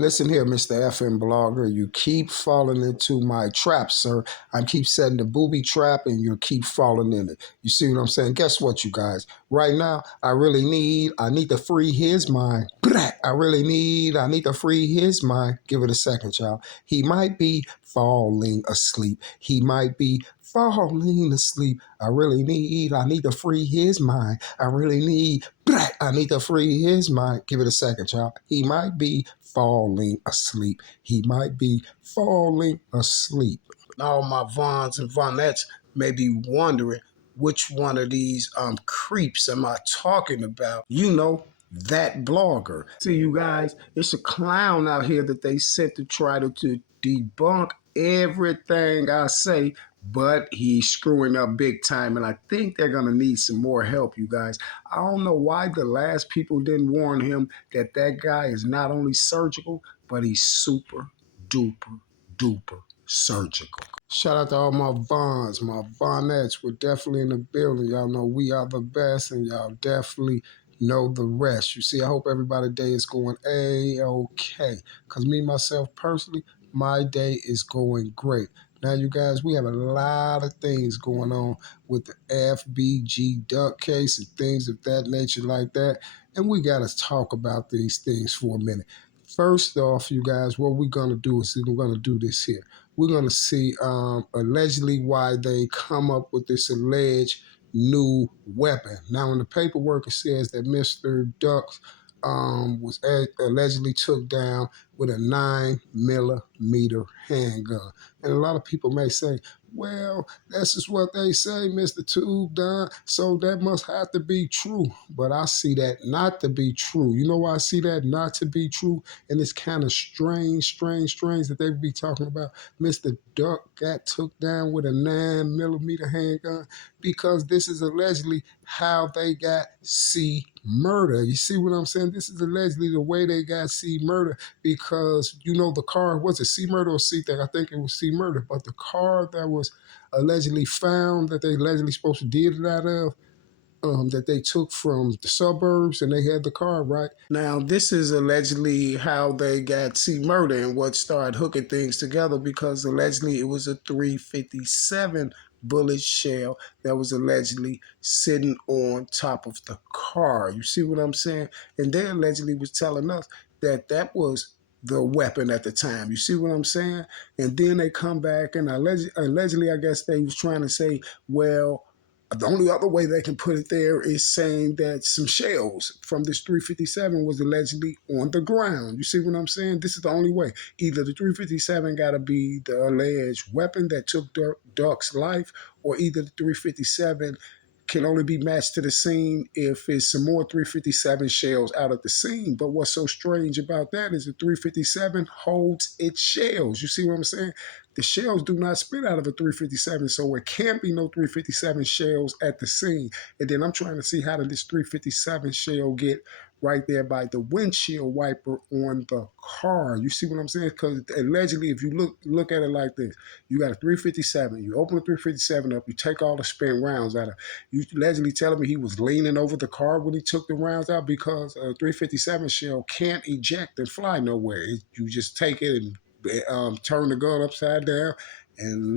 Listen here, Mr. FM blogger, you keep falling into my trap, sir. I keep setting the booby trap and you keep falling in it. You see what I'm saying? Guess what, you guys? Right now, I need to free his mind. I need to free his mind. Give it a second, y'all. He might be falling asleep. He might be falling asleep. I need to free his mind. I need to free his mind. Give it a second, y'all. He might be falling asleep. He might be falling asleep. All my Vons and Vonettes may be wondering which one of these creeps am I talking about? You know, that blogger. See, you guys, it's a clown out here that they sent to try to debunk everything I say, but he's screwing up big time, and I think they're going to need some more help, you guys. I don't know why the last people didn't warn him that that guy is not only surgical, but he's super duper duper surgical. Shout out to all my Vons, my Vonettes. We're definitely in the building. Y'all know we are the best, and y'all definitely know the rest. You see, I hope everybody's day is going A-okay. Because me, myself, personally, my day is going great. Now, you guys, we have a lot of things going on with the FBG duck case and things of that nature like that. And we got to talk about these things for a minute. First off, you guys, what we're going to do is we're going to do this here. We're going to see allegedly why they come up with this alleged new weapon. Now, in the paperwork, it says that Mr. Duck was allegedly took down with a 9mm handgun. And a lot of people may say, well, that's just what they say, Mr. Tube Don, so that must have to be true. But I see that not to be true. You know why I see that not to be true? And it's kind of strange that they would be talking about Mr. Duck got took down with a 9mm handgun, because this is allegedly how they got C Murder. You see what I'm saying? This is allegedly the way they got C Murder, because you know the car, was it C Murder or C thing? I think it was C Murder, but the car that was allegedly found, that they allegedly supposed to did it out of, that they took from the suburbs, and they had the car, right? Now, this is allegedly how they got C Murder and what started hooking things together, because allegedly it was a 357 bullet shell that was allegedly sitting on top of the car. You see what I'm saying? And they allegedly was telling us that that was the weapon at the time. You see what I'm saying? And then they come back and allegedly, I guess they was trying to say, well, the only other way they can put it there is saying that some shells from this 357 was allegedly on the ground. You see what I'm saying? This is the only way. Either the 357 got to be the alleged weapon that took Duck's life, or either the 357 can only be matched to the scene if it's some more 357 shells out of the scene. But what's so strange about that is the 357 holds its shells. You see what I'm saying? The shells do not spit out of a 357, so it can't be no 357 shells at the scene. And then I'm trying to see how did this 357 shell get right there by the windshield wiper on the car. You see what I'm saying? Because allegedly, if you look at it like this, you got a 357. You open the 357 up. You take all the spent rounds out of. You allegedly telling me he was leaning over the car when he took the rounds out because a 357 shell can't eject and fly nowhere. You just take it and turn the gun upside down and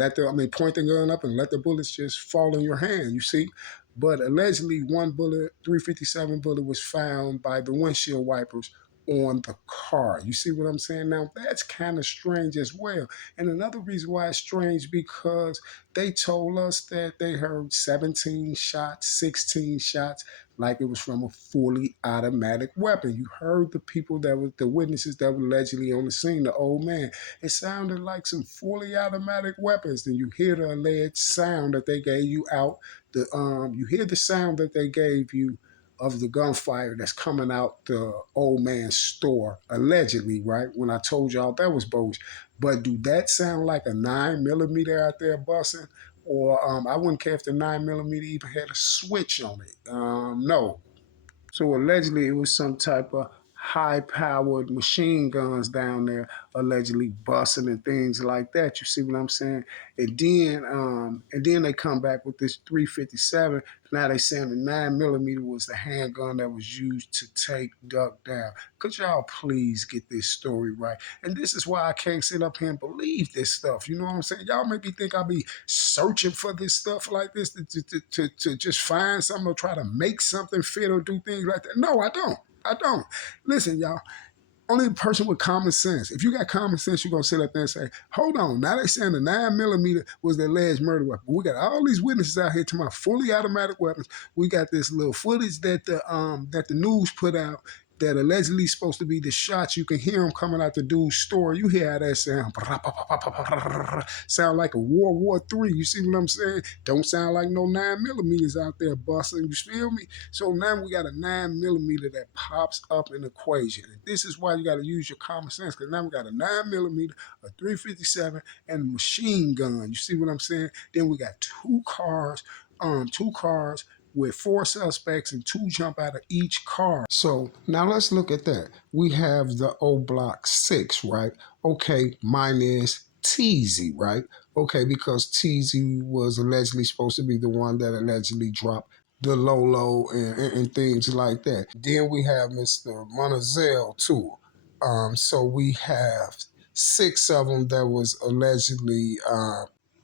point the gun up and let the bullets just fall in your hand. You see. But allegedly, one bullet, 357 bullet, was found by the windshield wipers on the car. You see what I'm saying? Now, that's kind of strange as well. And another reason why it's strange because they told us that they heard 17 shots, 16 shots, like it was from a fully automatic weapon. You heard the people that were the witnesses that were allegedly on the scene, the old man. It sounded like some fully automatic weapons. Then you hear the alleged sound that they gave you out. You hear the sound that they gave you of the gunfire that's coming out the old man's store, allegedly, right? When I told y'all that was bogus. But do that sound like a 9mm out there busting? Or I wouldn't care if the 9mm even had a switch on it. No. So allegedly it was some type of high-powered machine guns down there, allegedly busting and things like that. You see what I'm saying? And then they come back with this 357. Now they saying the 9mm was the handgun that was used to take Duck down. Could y'all please get this story right? And this is why I can't sit up here and believe this stuff. You know what I'm saying? Y'all make me think I'll be searching for this stuff like this to just find something or try to make something fit or do things like that. No, I don't. I don't. Listen, y'all, only a person with common sense. If you got common sense, you're gonna sit up there and say, "Hold on, now they saying the 9mm was the alleged murder weapon. We got all these witnesses out here to my fully automatic weapons. We got this little footage that the news put out that allegedly supposed to be the shots. You can hear them coming out the dude's store. You hear how that sound? Sound like a World War III. You see what I'm saying? Don't sound like no 9mm out there busting. You feel me? So now we got a 9mm that pops up in the equation. And this is why you got to use your common sense because now we got a 9mm, a 357, and a machine gun. You see what I'm saying? Then we got two cars with four suspects and two jump out of each car. So now let's look at that. We have the OBlock 6, right? Okay, mine is Teasy, right? Okay, because Teasy was allegedly supposed to be the one that allegedly dropped the Lolo and things like that. Then we have Mr. Monazel too. So we have six of them that was allegedly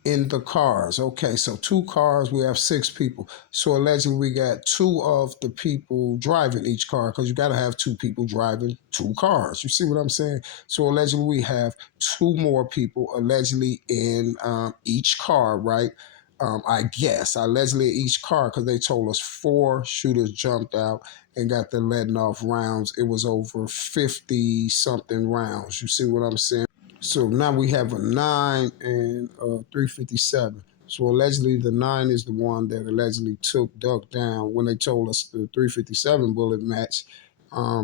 in the cars. Okay, so two cars, we have six people. So allegedly we got two of the people driving each car because you got to have two people driving two cars. You see what I'm saying? So allegedly we have two more people allegedly in each car, right? I guess allegedly each car because they told us four shooters jumped out and got the letting off rounds. It was over 50 something rounds. You see what I'm saying? So now we have a 9 and a 357. So allegedly the 9 is the one that allegedly took Duck down when they told us the 357 bullet match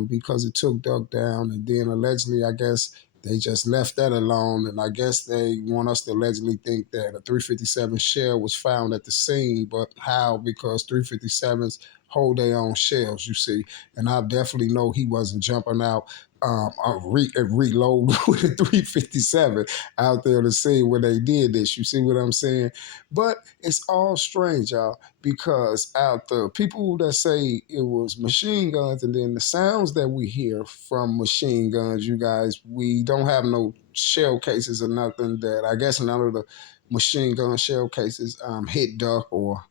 because it took Duck down. And then allegedly, I guess they just left that alone. And I guess they want us to allegedly think that a 357 shell was found at the scene. But how? Because 357s hold their own shells, you see. And I definitely know he wasn't jumping out reload with a 357 out there to see when they did this. You see what I'm saying? But it's all strange, y'all, because out the people that say it was machine guns and then the sounds that we hear from machine guns, you guys, we don't have no shell cases or nothing that I guess none of the machine gun shell cases hit Duck or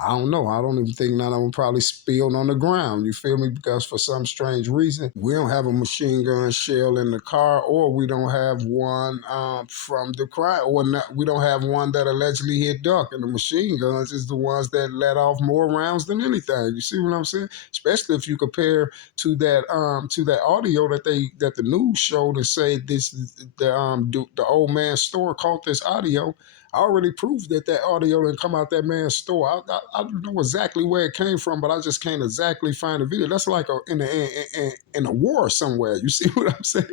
I don't know. I don't even think none of them probably spilled on the ground. You feel me? Because for some strange reason, we don't have a machine gun shell in the car, or we don't have one from the crime, or not, we don't have one that allegedly hit Duck. And the machine guns is the ones that let off more rounds than anything. You see what I'm saying? Especially if you compare to that audio that the news showed and say this the old man's store caught this audio. I already proved that that audio didn't come out that man's store. I don't know exactly where it came from, but I just can't exactly find the video. That's like in a war somewhere. You see what I'm saying?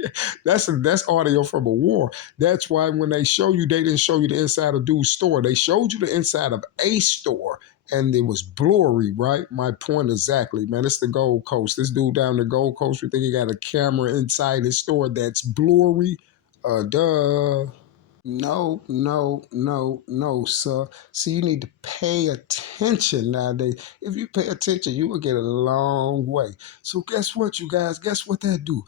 That's audio from a war. That's why when they show you, they didn't show you the inside of dude's store. They showed you the inside of a store, and it was blurry, right? My point exactly, man. It's the Gold Coast. This dude down the Gold Coast, we think he got a camera inside his store that's blurry. Duh. No, no, no, no, sir. See, you need to pay attention nowadays. If you pay attention, you will get a long way. So guess what, you guys? Guess what that do?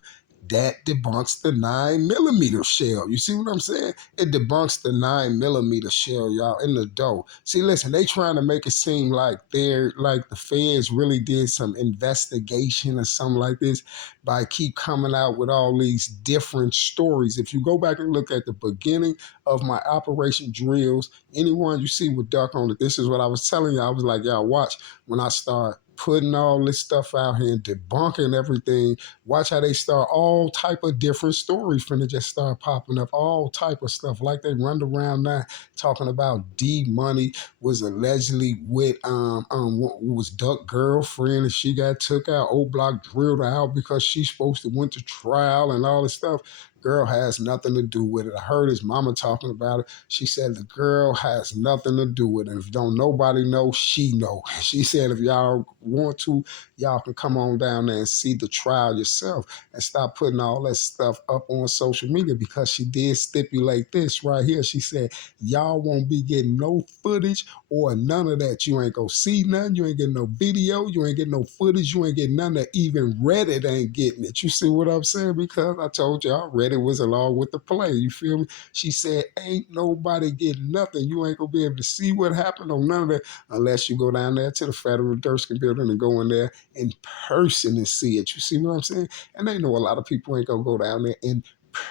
That debunks the 9 millimeter shell. You see what I'm saying? It debunks the 9 millimeter shell, y'all, in the dough. See, listen, they trying to make it seem like they're like the feds really did some investigation or something like this by keep coming out with all these different stories. If you go back and look at the beginning of my Operation Drills, anyone you see with Duck on it, this is what I was telling you. I was like, y'all watch when I start putting all this stuff out here and debunking everything. Watch how they start all type of different stories finna just start popping up, all type of stuff. Like they run around now talking about D Money was allegedly with was Duck girlfriend and she got took out. OBlock drilled her out because she's supposed to went to trial and all this stuff. Girl has nothing to do with it. I heard his mama talking about it. She said the girl has nothing to do with it. If don't nobody know, she know. She said if y'all want to, y'all can come on down there and see the trial yourself and stop putting all that stuff up on social media, because she did stipulate this right here. She said, y'all won't be getting no footage or none of that. You ain't gonna see nothing. You ain't getting no video. You ain't getting no footage. You ain't getting none of that. Even Reddit ain't getting it. You see what I'm saying? Because I told y'all Reddit was along with the play. You feel me? She said, ain't nobody getting nothing. You ain't gonna be able to see what happened on none of that unless you go down there to the Federal Durskin building and go in there in person and see it. You see what I'm saying? And they know a lot of people ain't gonna go down there in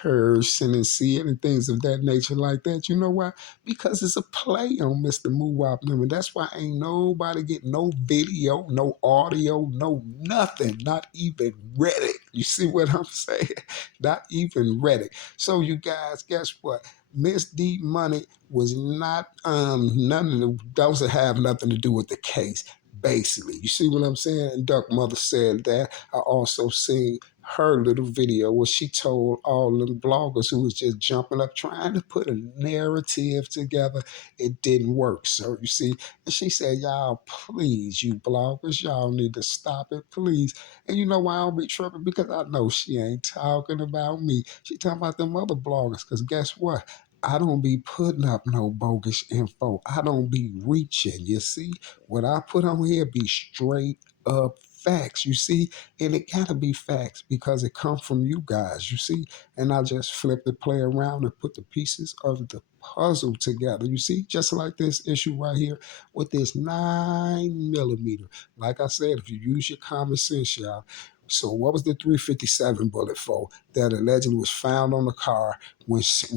person and see it and things of that nature like that. You know why? Because it's a play on Mr. Moo-Wop Lemon. That's why ain't nobody getting no video, no audio, no nothing, not even Reddit. You see what I'm saying? Not even Reddit. So you guys, guess what? Miss D Money was not none of the, those that have nothing to do with the case. Basically, you see what I'm saying? And Duck Mother said that. I also seen her little video where she told all them bloggers who was just jumping up trying to put a narrative together, it didn't work. So you see, and she said, y'all, please, you bloggers, y'all need to stop it, please. And you know why I don't be tripping? Because I know she ain't talking about me. She talking about them other bloggers. Because guess what? I don't be putting up no bogus info. I don't be reaching. You see, what I put on here be straight up facts. You see, and it gotta be facts because it come from you guys. You see, and I just flip the play around and put the pieces of the puzzle together. You see, just like this issue right here with this 9 millimeter. Like I said, if you use your common sense, y'all. So what was the 357 bullet for that allegedly was found on the car when C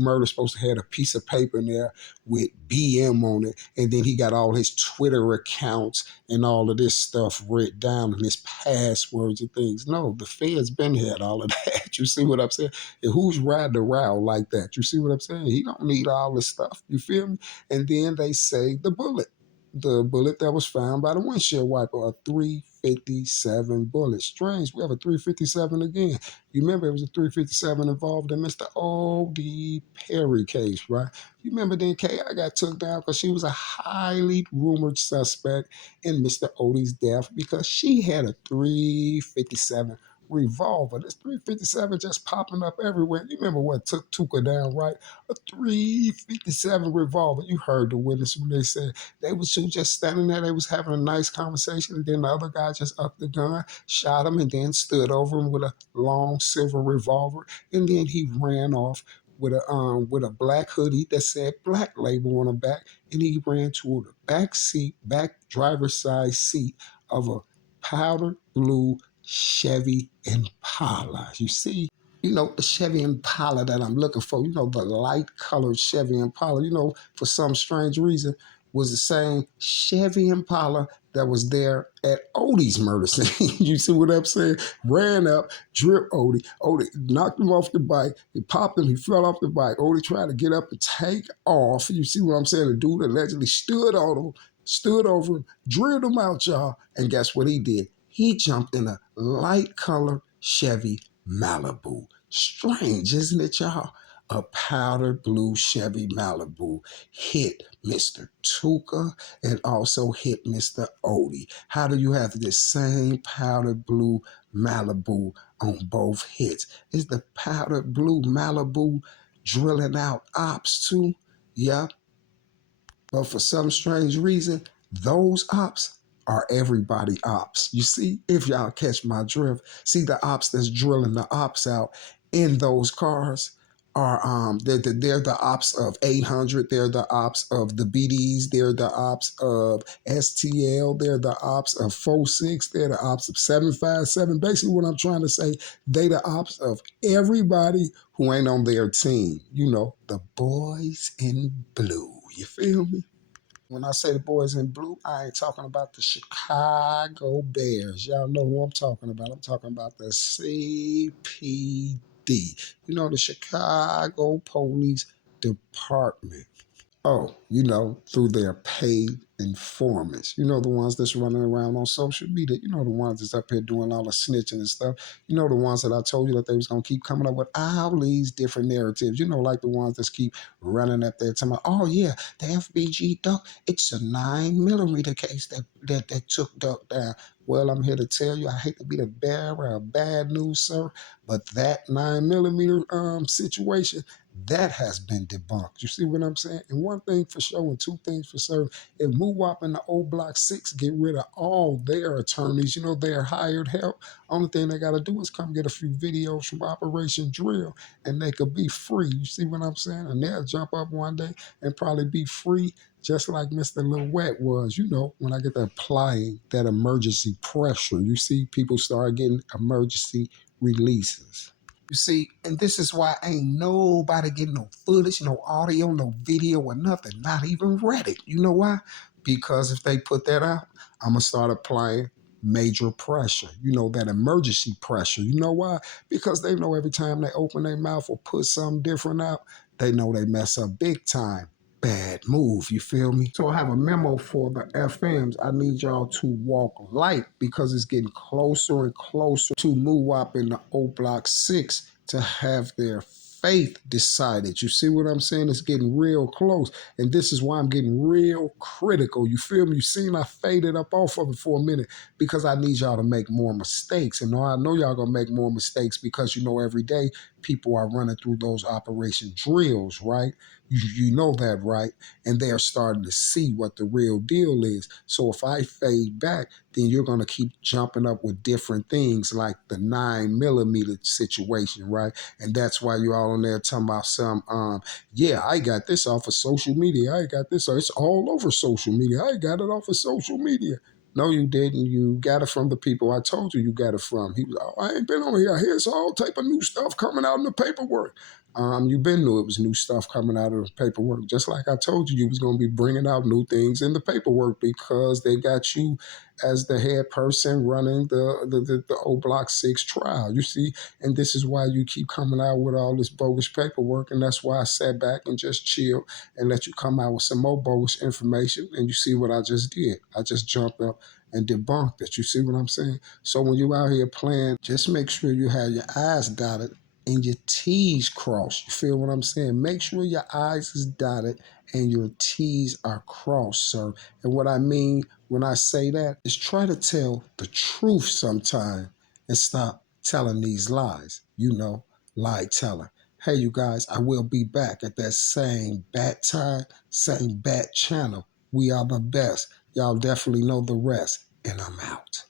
Murder supposed to have a piece of paper in there with BM on it, and then he got all his Twitter accounts and all of this stuff written down and his passwords and things. No, the Fed's been had all of that. You see what I'm saying? And who's riding around like that? You see what I'm saying? He don't need all this stuff. You feel me? And then they say the bullet that was found by the windshield wiper, a 357 bullet. Strange, we have a 357 again. You remember it was a 357 involved in Mr. O.D. Perry case, right? You remember then K.I. got took down because she was a highly rumored suspect in Mr. Odie's death because she had a 357 revolver. This 357 just popping up everywhere. You remember what took her down, right? A 357 revolver. You heard the witness when they said they was just standing there. They was having a nice conversation, and then the other guy just upped the gun, shot him, and then stood over him with a long silver revolver, and then he ran off with a black hoodie that said Black Label on the back, and he ran toward the back driver's side seat of a powder blue Chevy Impala. You see, the Chevy Impala that I'm looking for, the light colored Chevy Impala, for some strange reason. was the same Chevy Impala that was there at Odie's murder scene. You see what I'm saying? Ran up, dripped Odie. Odie knocked him off the bike. He popped him. He fell off the bike. Odie tried to get up and take off. You see what I'm saying? The dude allegedly stood on him, stood over him, drilled him out, y'all. And guess what he did? He jumped in a light colored Chevy Malibu. Strange, isn't it, y'all? A powder blue Chevy Malibu hit Mr. Tuka and also hit Mr. Odie. How do you have this same powder blue Malibu on both hits? Is the powder blue Malibu drilling out ops too? Yeah, but for some strange reason, those ops are everybody ops. You see, if y'all catch my drift, see the ops that's drilling the ops out in those cars are they're the ops of 800, they're the ops of the BDs, they're the ops of STL, they're the ops of 46, they're the ops of 757. Basically what I'm trying to say, they the ops of everybody who ain't on their team. You know, the boys in blue. You feel me? When I say the boys in blue, I ain't talking about the Chicago Bears. Y'all know who I'm talking about. I'm talking about the CPD. You know, the Chicago Police Department. Oh, you know, through their paid informants. You know, the ones that's running around on social media. You know, the ones that's up here doing all the snitching and stuff. You know, the ones that I told you that they was going to keep coming up with all these different narratives. You know, like the ones that keep running up there telling me, oh, yeah, the FBG Duck, it's a 9mm case that took Duck down. Well, I'm here to tell you, I hate to be the bearer of bad news, sir, but that 9mm situation, that has been debunked. You see what I'm saying? And one thing for sure, and two things for certain. If MUWAP and the OBlock 6 get rid of all their attorneys, you know, their hired help, only thing they got to do is come get a few videos from Operation Drill and they could be free. You see what I'm saying? And they'll jump up one day and probably be free just like Mr. Lil Wet was. You know, when I get to applying that emergency pressure, you see people start getting emergency releases. You see, and this is why ain't nobody getting no footage, no audio, no video, or nothing. Not even Reddit. You know why? Because if they put that out, I'm going to start applying major pressure. You know, that emergency pressure. You know why? Because they know every time they open their mouth or put something different out, they know they mess up big time. Bad move, you feel me? So I have a memo for the FMs. I need y'all to walk light because it's getting closer and closer to MUWAP in the O Block 6 to have their faith decided. You see what I'm saying? It's getting real close. And this is why I'm getting real critical. You feel me? You seen I faded up off of it for a minute because I need y'all to make more mistakes. And I know y'all gonna make more mistakes because you know every day people are running through those operation drills, right? You know that, right? And they are starting to see what the real deal is. So if I fade back, then you're going to keep jumping up with different things like the 9mm situation, right? And that's why you're all on there talking about some, yeah, I got this off of social media. I got this. It's all over social media. I got it off of social media. No, you didn't. You got it from the people I told you got it from. He was, oh, I ain't been on here. Here's all type of new stuff coming out in the paperwork. You been knew it was new stuff coming out of the paperwork. Just like I told you, you was going to be bringing out new things in the paperwork because they got you as the head person running the O Block 6 trial. You see, and this is why you keep coming out with all this bogus paperwork, and that's why I sat back and just chilled and let you come out with some more bogus information. And you see what I just did. I just jumped up and debunked it. You see what I'm saying? So when you out here playing, just make sure you have your I's dotted and your T's crossed. You feel what I'm saying? Make sure your I's is dotted and your T's are crossed, sir. And what I mean when I say that is try to tell the truth sometime and stop telling these lies. You know, lie teller. Hey, you guys, I will be back at that same bat time, same bat channel. We are the best. Y'all definitely know the rest. And I'm out.